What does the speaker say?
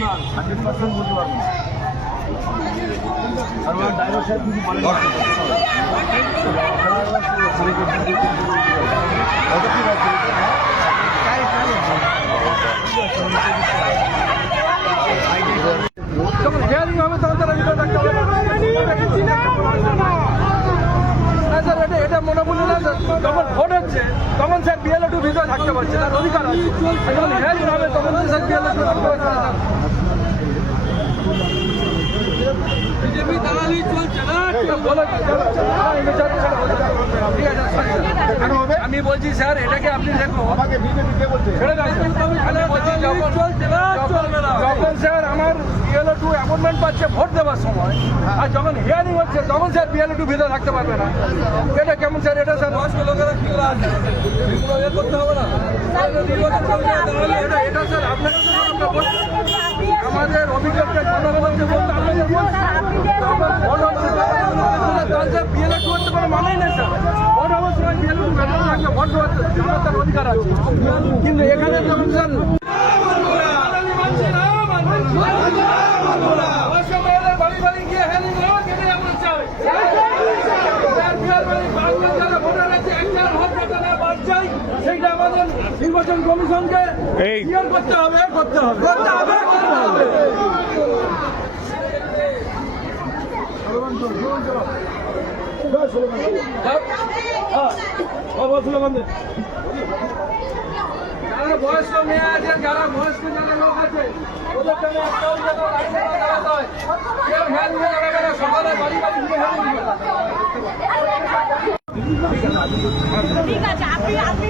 না হান্ড্রেড তখন তারা ভিতরে এটা মনে না যখন ভোট হচ্ছে স্যার পারছে তার অধিকার আছে। যখন হিয়ারিং হবে তখন বিজেপি দালালি চলছে না? হ্যাঁ, আছে আমি বলছি স্যার এটাকে আপনি দেখো ছেড়ে আমি বলছি যখন টু অ্যাপয়েন্টমেন্ট পাচ্ছে ভোট দেওয়ার সময়। আর যখন হিয়ারিং হচ্ছে তখন স্যার বিএলও টু ভিতরে থাকতে পারবে না। এটা কেমন স্যার এটা স্যার বয়স্ক লোকেরা কি আছে এ করতে হবে না। এটা স্যার। আমাদের অভিযোগটা জনগণকে বলতে আপনাদের বলছি তখন ভোট হচ্ছে তখন স্যার বিএলও টু হতে পারে মানেই না স্যার ভোট হওয়ার সময় বিএলও টু ভোট দেওয়ার অধিকার আছে। কিন্তু এখানে যখন স্যার সেইটা আমাদের নির্বাচন কমিশনকে clear করতে হবে, করতে হবে। করতে হবে, করতে হবে। হ্যাঁ। যারা বয়স্ক মেয়ে আছে যারা বয়স্ক যারা লোক আছে ওদের জন্য একটা ওই জায়গায় লাইন ধরে দাঁড়াতে হয়। কেউ হ্যান্ড দাঁড়াবে না, সকালে বাড়ি বাড়ি গিয়ে হ্যান্ড ঠিক আছে আপনি আপনি